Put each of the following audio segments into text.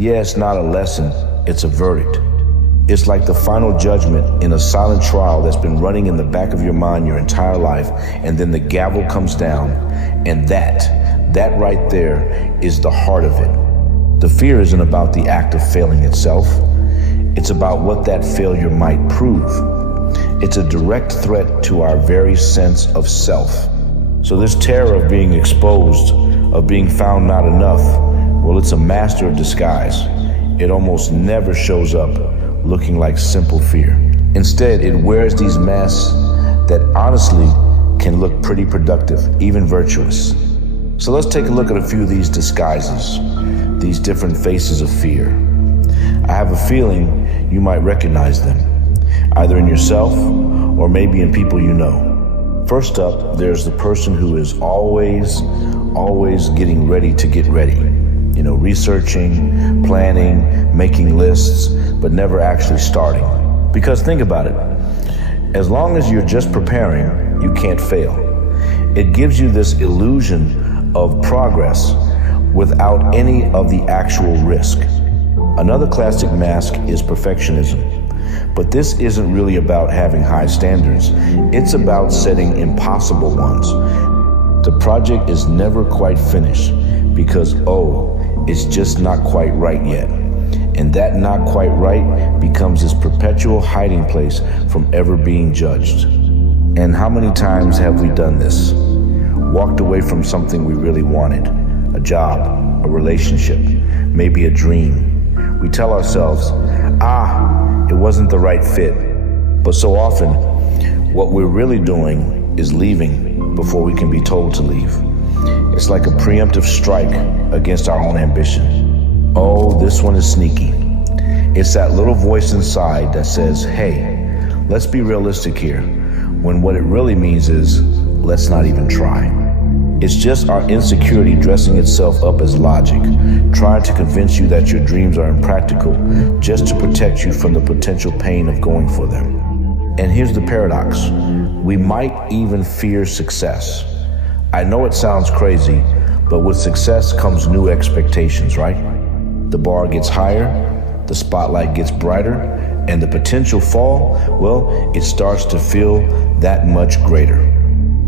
Yeah, it's not a lesson, it's a verdict. It's like the final judgment in a silent trial that's been running in the back of your mind your entire life, and then the gavel comes down, and that right there is the heart of it. The fear isn't about the act of failing itself. It's about what that failure might prove. It's a direct threat to our very sense of self. So this terror of being exposed, of being found not enough, well, it's a master of disguise. It almost never shows up looking like simple fear. Instead, it wears these masks that honestly can look pretty productive, even virtuous. So let's take a look at a few of these disguises, these different faces of fear. I have a feeling you might recognize them, either in yourself or maybe in people you know. First up, there's the person who is always getting ready to get ready. You know, researching, planning, making lists, but never actually starting. Because think about it, as long as you're just preparing, you can't fail. It gives you this illusion of progress without any of the actual risk. Another classic mask is perfectionism. But this isn't really about having high standards. It's about setting impossible ones. The project is never quite finished because, it's just not quite right yet. And that not quite right becomes this perpetual hiding place from ever being judged. And how many times have we done this? Walked away from something we really wanted, a job, a relationship, maybe a dream. We tell ourselves, it wasn't the right fit. But so often, what we're really doing is leaving before we can be told to leave. It's like a preemptive strike against our own ambition. Oh, this one is sneaky. It's that little voice inside that says, hey, let's be realistic here, when what it really means is, let's not even try. It's just our insecurity dressing itself up as logic, trying to convince you that your dreams are impractical just to protect you from the potential pain of going for them. And here's the paradox. We might even fear success. I know it sounds crazy, but with success comes new expectations, right? The bar gets higher, the spotlight gets brighter, and the potential fall, well, it starts to feel that much greater.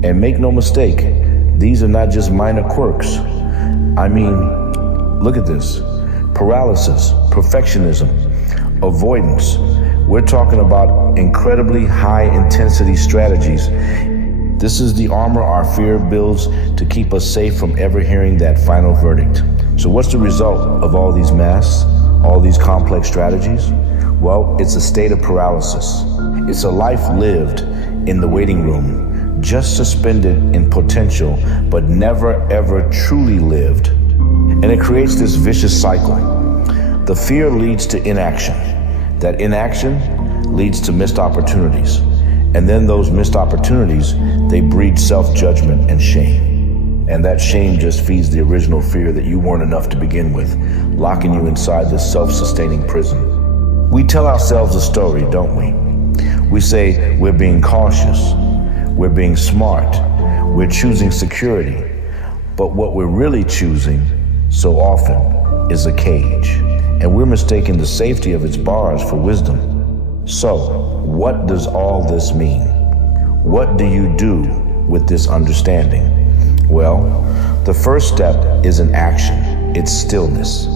And make no mistake, these are not just minor quirks. I mean, look at this. Paralysis, perfectionism, avoidance. We're talking about incredibly high intensity strategies. This is the armor our fear builds to keep us safe from ever hearing that final verdict. So what's the result of all these masks, all these complex strategies? Well, it's a state of paralysis. It's a life lived in the waiting room, just suspended in potential, but never ever truly lived. And it creates this vicious cycle. The fear leads to inaction. That inaction leads to missed opportunities. And then those missed opportunities, they breed self-judgment and shame. And that shame just feeds the original fear that you weren't enough to begin with, locking you inside this self-sustaining prison. We tell ourselves a story, don't we? We say we're being cautious, we're being smart, we're choosing security. But what we're really choosing so often is a cage. And we're mistaking the safety of its bars for wisdom. So, what does all this mean? What do you do with this understanding? Well, the first step is an action. It's stillness.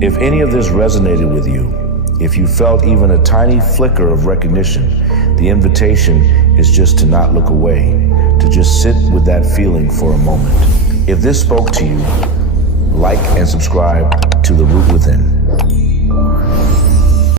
If any of this resonated with you, if you felt even a tiny flicker of recognition, the invitation is just to not look away, to just sit with that feeling for a moment. If this spoke to you, like and subscribe to The Root Within.